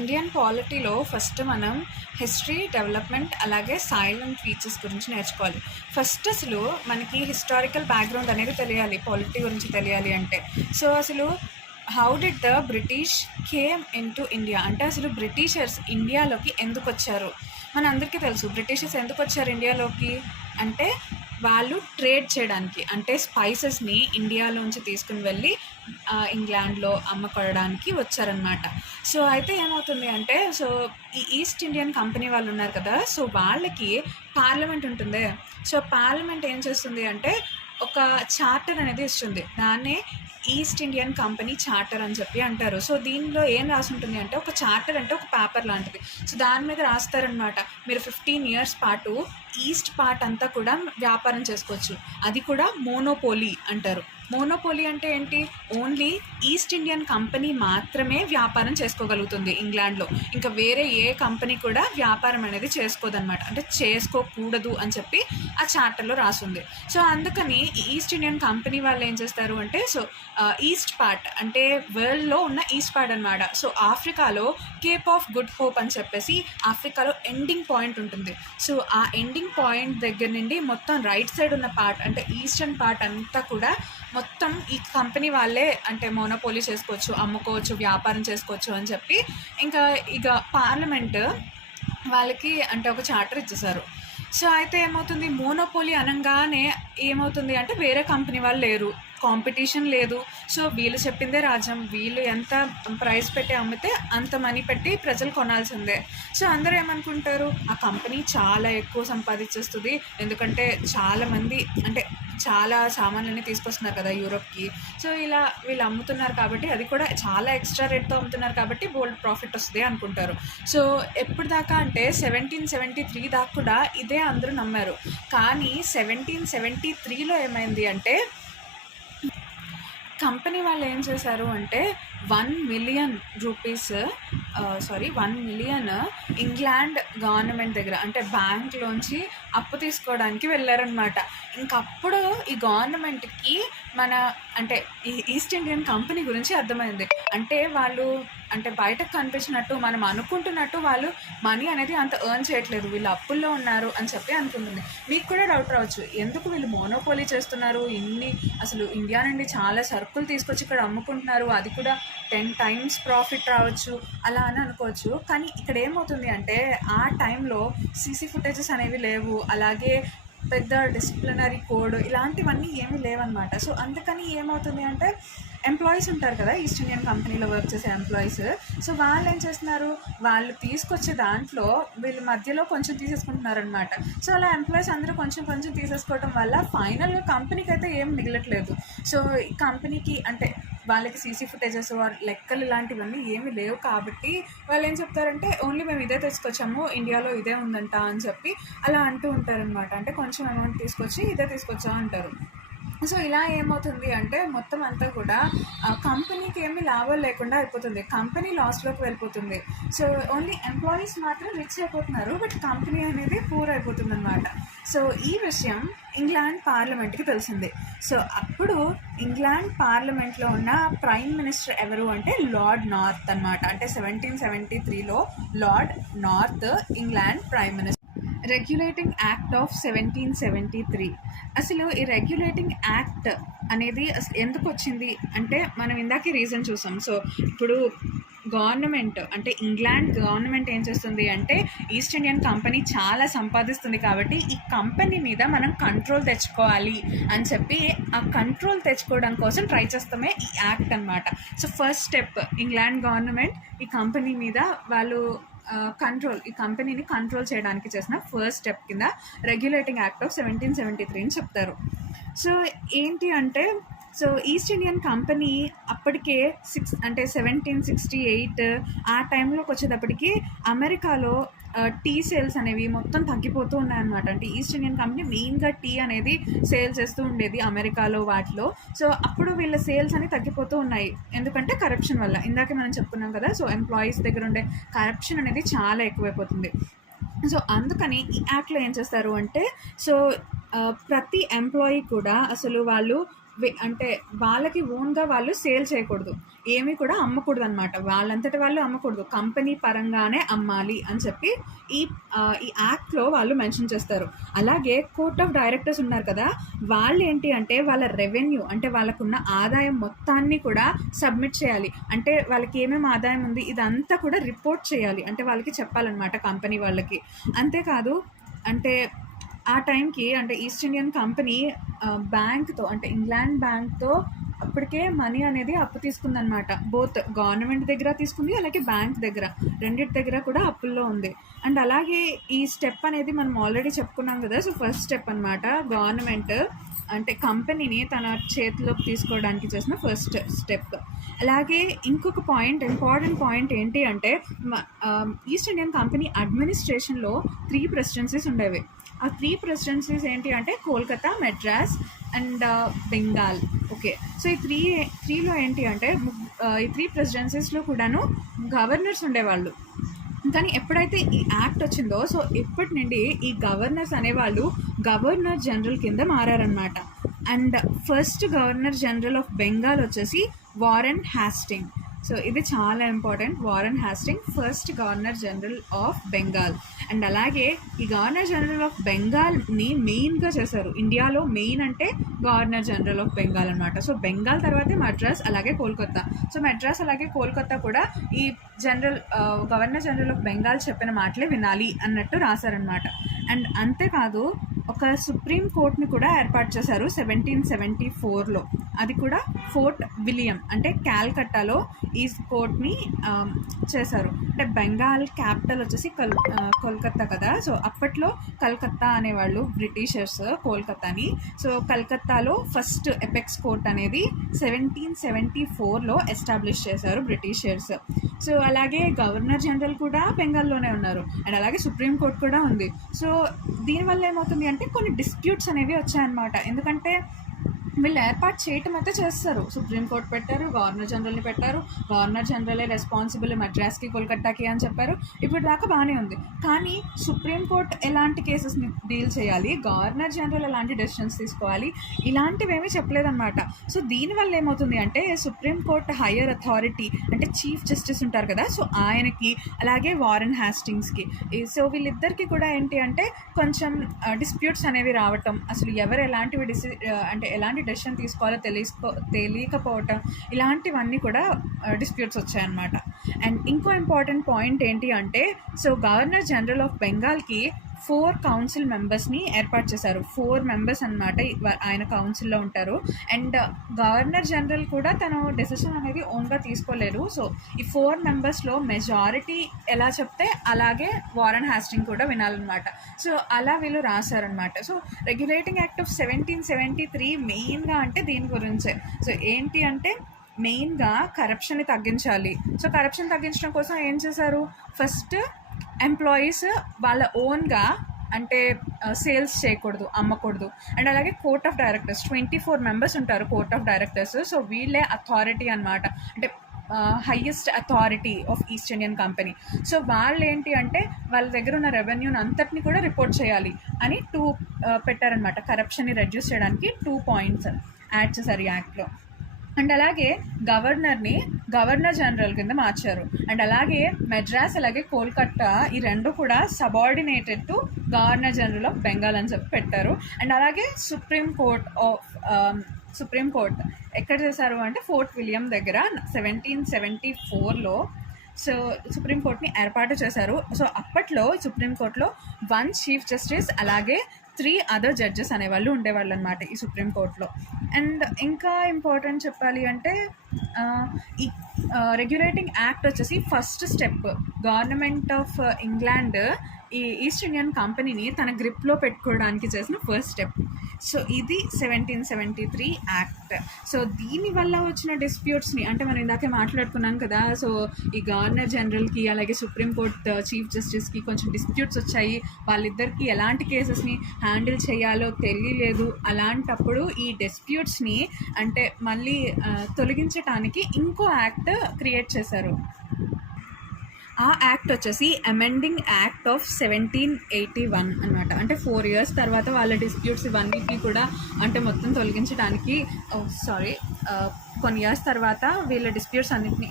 Indian పాలిటీలో first మనం history, development అలాగే silent features గురించి నేర్చుకోవాలి. ఫస్ట్ అసలు మనకి హిస్టారికల్ బ్యాక్గ్రౌండ్ అనేది తెలియాలి పాలిటీ గురించి తెలియాలి అంటే. సో అసలు how did the British came in to India అంటే అసలు బ్రిటిషర్స్ ఇండియాలోకి ఎందుకు వచ్చారు? మన అందరికీ తెలుసు బ్రిటిషర్స్ ఎందుకు వచ్చారు ఇండియాలోకి అంటే వాళ్ళు ట్రేడ్ చేయడానికి, అంటే స్పైసెస్ని ఇండియాలోంచి తీసుకుని వెళ్ళి ఇంగ్లాండ్లో అమ్మకొనడానికి వచ్చారనమాట. సో అయితే ఏమవుతుంది అంటే ఈ ఈస్ట్ ఇండియన్ కంపెనీ వాళ్ళు ఉన్నారు కదా, సో వాళ్ళకి పార్లమెంట్ ఉంటుంది. సో పార్లమెంట్ ఏం చేస్తుంది అంటే ఒక చార్టర్ అనేది ఇస్తుంది. దాన్నే ఈస్ట్ ఇండియన్ కంపెనీ చార్టర్ అని చెప్పి అంటారు. సో దీనిలో ఏం రాసి ఉంటుంది అంటే ఒక చార్టర్ అంటే ఒక పేపర్ లాంటిది. సో దాని మీద రాస్తారనమాట, మీరు 15 years పాటు ఈస్ట్ పార్ట్ అంతా కూడా వ్యాపారం చేసుకోవచ్చు. అది కూడా మోనోపోలీ అంటారు. మోనోపోలీ అంటే ఏంటి? ఓన్లీ ఈస్ట్ ఇండియన్ కంపెనీ మాత్రమే వ్యాపారం చేసుకోగలుగుతుంది ఇంగ్లాండ్లో. ఇంకా వేరే ఏ కంపెనీ కూడా వ్యాపారం అనేది చేసుకోదన్నమాట, అంటే చేసుకోకూడదు అని చెప్పి ఆ చార్టర్లో రాసుంది. సో అందుకని ఈస్ట్ ఇండియన్ కంపెనీ వాళ్ళు ఏం చేస్తారు అంటే ఈస్ట్ పార్ట్ అంటే వరల్డ్లో ఉన్న ఈస్ట్ పార్ట్ అనమాట. సో ఆఫ్రికాలో కేప్ ఆఫ్ గుడ్ హోప్ అని చెప్పేసి ఆఫ్రికాలో ఎండింగ్ పాయింట్ ఉంటుంది. సో ఆ ఎండింగ్ పాయింట్ దగ్గర నుండి మొత్తం రైట్ సైడ్ ఉన్న పార్ట్ అంటే ఈస్టర్న్ పార్ట్ అంతా కూడా మొత్తం ఈ కంపెనీ వాళ్ళే అంటే మోనోపోలీ చేసుకోవచ్చు, అమ్ముకోవచ్చు, వ్యాపారం చేసుకోవచ్చు అని చెప్పి ఇక పార్లమెంట్ వాళ్ళకి అంటే ఒక చార్టర్ ఇచ్చేసారు. సో అయితే ఏమవుతుంది, మోనోపోలీ అనగానే ఏమవుతుంది అంటే వేరే కంపెనీ వాళ్ళు లేరు, కాంపిటీషన్ లేదు. సో వీళ్ళు చెప్పిందే రాజ్యం, వీళ్ళు ఎంత ప్రైస్ పెట్టి అమ్మితే అంత మనీ పెట్టి ప్రజలు కొనాల్సిందే. సో అందరూ ఏమనుకుంటారు, ఆ కంపెనీ చాలా ఎక్కువ సంపాదించేస్తుంది, ఎందుకంటే చాలామంది అంటే చాలా సామాన్లన్నీ తీసుకొస్తున్నారు కదా యూరోప్కి. సో ఇలా వీళ్ళు అమ్ముతున్నారు కాబట్టి, అది కూడా చాలా ఎక్స్ట్రా రేట్తో అమ్ముతున్నారు కాబట్టి బోల్డ్ ప్రాఫిట్ వస్తుంది అనుకుంటారు. సో ఎప్పుడు దాకా అంటే 1773 దాకా కూడా ఇదే అందరూ నమ్మారు. కానీ 1773లో ఏమైంది అంటే కంపెనీ వాళ్ళు ఏం చేశారు అంటే 1 million rupees 1 million England government దగ్గర అంటే బ్యాంక్లోంచి అప్పు తీసుకోవడానికి వెళ్ళారనమాట. ఇంకప్పుడు ఈ గవర్నమెంట్కి మన అంటే ఈ ఈస్ట్ ఇండియన్ కంపెనీ గురించి అర్థమైంది. అంటే వాళ్ళు అంటే బయటకు కనిపించినట్టు మనం అనుకుంటున్నట్టు వాళ్ళు మనీ అనేది అంత ఎర్న్ చేయట్లేదు, వీళ్ళు అప్పుల్లో ఉన్నారు అని చెప్పి అనుకుంటుంది. మీకు కూడా డౌట్ రావచ్చు, ఎందుకు వీళ్ళు మోనోపోలీ చేస్తున్నారు, అసలు ఇండియా నుండి చాలా సరుకులు తీసుకొచ్చి ఇక్కడ అమ్ముకుంటున్నారు, అది కూడా 10 times ప్రాఫిట్ రావచ్చు అలా అని అనుకోవచ్చు. కానీ ఇక్కడ ఏమవుతుంది అంటే ఆ టైంలో సీసీ ఫుటేజెస్ అనేవి లేవు, అలాగే పెద్ద డిసిప్లినరీ కోడ్ ఇలాంటివన్నీ ఏమీ లేవన్నమాట. సో అందుకని ఏమవుతుంది అంటే ఎంప్లాయీస్ ఉంటారు కదా ఈస్ట్ ఇండియన్ కంపెనీలో వర్క్ చేసే ఎంప్లాయీస్, సో వాళ్ళు ఏం చేస్తున్నారు, వాళ్ళు తీసుకొచ్చే దాంట్లో వీళ్ళు మధ్యలో కొంచెం తీసేసుకుంటున్నారనమాట. సో అలా ఎంప్లాయీస్ అందరూ కొంచెం కొంచెం తీసేసుకోవడం వల్ల ఫైనల్గా కంపెనీకి అయితే ఏం మిగలట్లేదు. సో ఈ కంపెనీకి అంటే వాళ్ళకి సీసీ ఫుటేజెస్ లెక్కలు ఇలాంటివన్నీ ఏమీ లేవు కాబట్టి వాళ్ళు ఏం చెప్తారంటే ఓన్లీ మేము ఇదే తీసుకొచ్చాము, ఇండియాలో ఇదే ఉందంట అని చెప్పి అలా అంటూ ఉంటారనమాట. అంటే కొంచెం అమౌంట్ తీసుకొచ్చి ఇదే తీసుకొచ్చా అంటారు. సో ఇలా ఏమవుతుంది అంటే మొత్తం అంతా కూడా కంపెనీకి ఏమీ లాభం లేకుండా అయిపోతుంది, కంపెనీ లాస్లోకి వెళ్ళిపోతుంది. సో ఓన్లీ ఎంప్లాయీస్ మాత్రం రిచ్ అయిపోతున్నారు, బట్ కంపెనీ అనేది పూర్ అయిపోతుంది అనమాట. సో ఈ విషయం ఇంగ్లాండ్ పార్లమెంట్కి తెలిసింది. సో అప్పుడు ఇంగ్లాండ్ పార్లమెంట్లో ఉన్న ప్రైమ్ మినిస్టర్ ఎవరు అంటే లార్డ్ నార్త్ అనమాట. అంటే 1773లో Lord North England prime minister. Regulating act of 1773. అసలు ఈ రెగ్యులేటింగ్ యాక్ట్ అనేది అసలు ఎందుకు వచ్చింది అంటే మనం ఇందాకే రీజన్ చూసాం. సో ఇప్పుడు గవర్నమెంట్ అంటే ఇంగ్లాండ్ గవర్నమెంట్ ఏం చేస్తుంది అంటే ఈస్ట్ ఇండియన్ కంపెనీ చాలా సంపాదిస్తుంది కాబట్టి ఈ కంపెనీ మీద మనం కంట్రోల్ తెచ్చుకోవాలి అని చెప్పి ఆ కంట్రోల్ తెచ్చుకోవడం కోసం ట్రై చేస్తామే ఈ యాక్ట్ అనమాట. So first step England government ఈ కంపెనీ మీద వాళ్ళు ఈ కంపెనీని కంట్రోల్ చేయడానికి చేసిన ఫస్ట్ స్టెప్ కింద రెగ్యులేటింగ్ యాక్ట్ ఆఫ్ 1773 అని చెప్తారు. సో ఏంటి అంటే ఈస్ట్ ఇండియన్ కంపెనీ అప్పటికే 1768 ఆ టైంలోకి వచ్చేటప్పటికి అమెరికాలో టీ సేల్స్ అనేవి మొత్తం తగ్గిపోతూ ఉన్నాయన్నమాట. అంటే ఈస్ట్ ఇండియన్ కంపెనీ మెయిన్గా టీ అనేది సేల్ చేస్తూ ఉండేది అమెరికాలో వాటిలో. సో అప్పుడు వీళ్ళ సేల్స్ అనేవి తగ్గిపోతూ ఉన్నాయి, ఎందుకంటే కరప్షన్ వల్ల. ఇందాకే మనం చెప్పుకున్నాం కదా, సో ఎంప్లాయీస్ దగ్గర ఉండే కరప్షన్ అనేది చాలా ఎక్కువైపోతుంది. సో అందుకని ఈ యాక్ట్లో ఏం చేస్తారు అంటే ప్రతి ఎంప్లాయీ కూడా అసలు వాళ్ళు అంటే వాళ్ళకి ఓన్గా వాళ్ళు సేల్ చేయకూడదు, ఏమీ కూడా అమ్మకూడదు అనమాట, వాళ్ళంతటి వాళ్ళు అమ్మకూడదు, కంపెనీ పరంగానే అమ్మాలి అని చెప్పి ఈ ఈ యాక్ట్లో వాళ్ళు మెన్షన్ చేస్తారు. అలాగే కోర్ట్ ఆఫ్ డైరెక్టర్స్ ఉన్నారు కదా, వాళ్ళు ఏంటి అంటే వాళ్ళ రెవెన్యూ అంటే వాళ్ళకున్న ఆదాయం మొత్తాన్ని కూడా సబ్మిట్ చేయాలి. అంటే వాళ్ళకి ఏమేమి ఆదాయం ఉంది ఇదంతా కూడా రిపోర్ట్ చేయాలి, అంటే వాళ్ళకి చెప్పాలన్నమాట కంపెనీ వాళ్ళకి. అంతేకాదు అంటే ఆ టైంకి అంటే ఈస్ట్ ఇండియన్ కంపెనీ బ్యాంక్తో అంటే ఇంగ్లాండ్ బ్యాంక్తో అప్పటికే మనీ అనేది అప్పు తీసుకుందనమాట. బోత్ గవర్నమెంట్ దగ్గర తీసుకుంది, అలాగే బ్యాంక్ దగ్గర, రెండింటి దగ్గర కూడా అప్పుల్లో ఉంది. అండ్ అలాగే ఈ స్టెప్ అనేది మనం ఆల్రెడీ చెప్పుకున్నాం కదా. సో ఫస్ట్ స్టెప్ అనమాట గవర్నమెంట్ అంటే కంపెనీని తన చేతిలోకి తీసుకోవడానికి చేసిన ఫస్ట్ స్టెప్. అలాగే ఇంకొక ఇంపార్టెంట్ పాయింట్ ఏంటి అంటే ఈస్ట్ ఇండియన్ కంపెనీ అడ్మినిస్ట్రేషన్లో 3 ప్రెసిడెన్సీస్ ఉండేవి. ఆ 3 ప్రెసిడెన్సీస్ ఏంటి అంటే Kolkata, Madras and Bengal. Okay, so ఈ త్రీలో ఏంటి అంటే ఈ 3 ప్రెసిడెన్సీస్లో కూడాను గవర్నర్స్ ఉండేవాళ్ళు. కానీ ఎప్పుడైతే ఈ యాక్ట్ వచ్చిందో సో ఇప్పటి నుండి ఈ గవర్నర్స్ అనేవాళ్ళు గవర్నర్ జనరల్ కింద మారారనమాట. And first governor general of Bengal వచ్చేసి వారెన్ హ్యాస్టింగ్. సో ఇది చాలా important, Warren Hasting first governor general of Bengal. And అలాగే ఈ గవర్నర్ జనరల్ ఆఫ్ బెంగాల్ని మెయిన్గా చేశారు. ఇండియాలో మెయిన్ అంటే గవర్నర్ జనరల్ ఆఫ్ బెంగాల్ అనమాట. సో బెంగాల్ తర్వాతే మద్రాస్, అలాగే కోల్కతా. సో మద్రాస్ అలాగే కోల్కతా కూడా ఈ గవర్నర్ జనరల్ ఆఫ్ బెంగాల్ చెప్పిన మాటలే వినాలి అన్నట్టు రాశారనమాట. అండ్ అంతేకాదు ఒక సుప్రీం కోర్ట్ని కూడా ఏర్పాటు చేశారు 1774లో. అది కూడా ఫోర్ట్ విలియం అంటే క్యాల్కట్టాలో ఈ కోర్ట్ని చేశారు. అంటే బెంగాల్ క్యాపిటల్ వచ్చేసి కోల్కత్తా కదా. సో అప్పట్లో కల్కత్తా అనేవాళ్ళు బ్రిటిషర్స్ కోల్కతాని. సో కల్కత్తాలో ఫస్ట్ ఎపెక్స్ కోర్ట్ అనేది 1774లో ఎస్టాబ్లిష్ చేశారు బ్రిటిషర్స్. సో అలాగే గవర్నర్ జనరల్ కూడా బెంగాల్లోనే ఉన్నారు. అండ్ అలాగే సుప్రీం కోర్ట్ కూడా ఉంది. సో దీనివల్ల ఏమవుతుంది అంటే కొన్ని డిస్ప్యూట్స్ అనేవి వచ్చాయన్నమాట. ఎందుకంటే వీళ్ళు ఏర్పాటు చేయటం అయితే చేస్తారు, సుప్రీంకోర్టు పెట్టారు, గవర్నర్ జనరల్ని పెట్టారు, గవర్నర్ జనరలే రెస్పాన్సిబుల్ మద్రాస్కి కోల్కతాకి అని చెప్పారు. ఇప్పుడు దాకా బాగానే ఉంది. కానీ సుప్రీంకోర్టు ఎలాంటి కేసెస్ని డీల్ చేయాలి, గవర్నర్ జనరల్ ఎలాంటి డెసిషన్స్ తీసుకోవాలి, ఇలాంటివేమీ చెప్పలేదన్నమాట. సో దీనివల్ల ఏమవుతుంది అంటే సుప్రీంకోర్టు హయ్యర్ అథారిటీ అంటే చీఫ్ జస్టిస్ ఉంటారు కదా, సో ఆయనకి అలాగే వారెన్ హ్యాస్టింగ్స్కి, సో వీళ్ళిద్దరికి కూడా ఏంటి అంటే కొంచెం డిస్ప్యూట్స్ అనేవి రావటం, అసలు ఎవరు ఎలాంటివి అంటే ఎలాంటి డెసిషన్ తీసుకోవాలో తెలియకపోవటం, ఇలాంటివన్నీ కూడా డిస్ప్యూట్స్ వచ్చాయన్నమాట. అండ్ ఇంకో ఇంపార్టెంట్ పాయింట్ ఏంటి అంటే సో గవర్నర్ జనరల్ ఆఫ్ బెంగాల్కి 4 కౌన్సిల్ మెంబర్స్ని ఏర్పాటు చేశారు. 4 మెంబర్స్ అనమాట ఆయన కౌన్సిల్లో ఉంటారు. అండ్ గవర్నర్ జనరల్ కూడా తను డెసిషన్ అనేది ఓన్గా తీసుకోలేరు. సో ఈ 4 మెంబర్స్లో మెజారిటీ ఎలా చెప్తే అలాగే వారెన్ హ్యాస్టింగ్ కూడా వినాలన్నమాట. సో అలా వీళ్ళు రాశారనమాట. సో రెగ్యులేటింగ్ యాక్ట్ ఆఫ్ 1773 మెయిన్గా అంటే దీని గురించే. సో ఏంటి అంటే మెయిన్గా కరప్షన్ని తగ్గించాలి. సో కరప్షన్ తగ్గించడం కోసం ఏం చేశారు, ఫస్ట్ ఎంప్లాయీస్ వాళ్ళ ఓన్గా అంటే సేల్స్ చేయకూడదు, అమ్మకూడదు. అండ్ అలాగే కోర్ట్ ఆఫ్ డైరెక్టర్స్ 24 మెంబర్స్ ఉంటారు కోర్ట్ ఆఫ్ డైరెక్టర్స్. సో వీళ్ళే అథారిటీ అనమాట, అంటే highest authority of east Indian company. So వాళ్ళు ఏంటి అంటే వాళ్ళ దగ్గర ఉన్న రెవెన్యూని అంతటిని కూడా రిపోర్ట్ చేయాలి అని 2 పెట్టారనమాట. కరప్షన్ని రెడ్యూస్ చేయడానికి 2 పాయింట్స్ యాడ్ చేశారు ఈ యాక్ట్లో. అండ్ అలాగే గవర్నర్ని గవర్నర్ జనరల్ కింద మార్చారు. అండ్ అలాగే మెడ్రాస్ అలాగే కోల్కత్తా ఈ రెండు కూడా subordinated to governor general of Bengal అని చెప్పి పెట్టారు. అండ్ అలాగే సుప్రీం కోర్ట్ ఎక్కడ చేశారు అంటే ఫోర్ట్ విలియం దగ్గర 1774లో సో సుప్రీంకోర్టుని ఏర్పాటు చేశారు. సో అప్పట్లో సుప్రీంకోర్టులో 1 చీఫ్ జస్టిస్ అలాగే 3 అదర్ జడ్జెస్ అనేవాళ్ళు ఉండేవాళ్ళు అనమాట ఈ సుప్రీంకోర్టులో. అండ్ ఇంకా ఇంపార్టెంట్ చెప్పాలి అంటే ఈ రెగ్యులేటింగ్ యాక్ట్ వచ్చేసి first step government of England ఈ ఈస్ట్ ఇండియన్ కంపెనీని తన గ్రిప్లో పెట్టుకోవడానికి చేసిన ఫస్ట్ స్టెప్. సో ఇది 1773 యాక్ట్. సో దీనివల్ల వచ్చిన డిస్ప్యూట్స్ని అంటే మనం ఇందాకే మాట్లాడుకున్నాం కదా, సో ఈ గవర్నర్ జనరల్కి అలాగే సుప్రీంకోర్టు చీఫ్ జస్టిస్కి కొంచెం డిస్ప్యూట్స్ వచ్చాయి, వాళ్ళిద్దరికి ఎలాంటి కేసెస్ని హ్యాండిల్ చేయాలో తెలియలేదు. అలాంటప్పుడు ఈ డిస్ప్యూట్స్ని అంటే మళ్ళీ తొలగించడానికి ఇంకో యాక్ట్ క్రియేట్ చేశారు. ఆ యాక్ట్ వచ్చేసి అమెండింగ్ యాక్ట్ ఆఫ్ 1781 అనమాట. అంటే 4 years తర్వాత వాళ్ళ డిస్ప్యూట్స్ ఇవన్నిటిని కూడా అంటే మొత్తం తొలగించడానికి కొన్ని ఇయర్స్ తర్వాత వీళ్ళ డిస్ప్యూట్స్ అన్నిటిని